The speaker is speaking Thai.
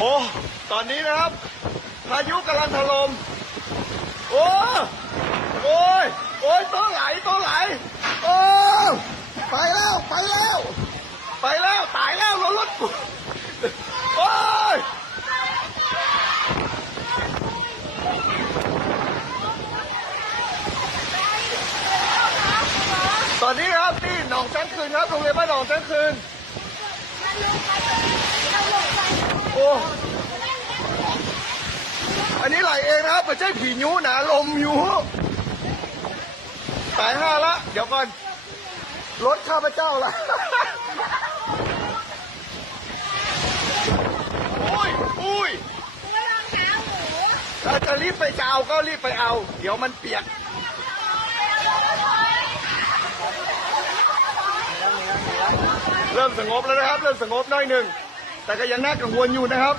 โอ้ตอนนี้นะครับ พายุกำลังถล่มโอ้โอ้ยโอ้ยตัวไหลตัวไหลโอ้ไปแล้วไปแล้ว ไปแล้วตายแล้วรถรถโอ้ยตอนนี้ครับที่หนองจันคืนครับโรงเรียนบ้านหนองจันคืน อ้อันนี้ไหลเองนะครับไม่ใช่ผียูหนาลมยูสายห้าละ เดี๋ยวก่อน รถข้าพเจ้าละอุ้ยอุ้ยถ้าจะรีบไปจะเอาก็รีบไปเอา เดี๋ยวมันเปียกเริ่มสงบแล้วนะครับ เริ่มสงบหน้อยหนึ่ง แต่ก็ยังน่ากังวลอยู่นะครับ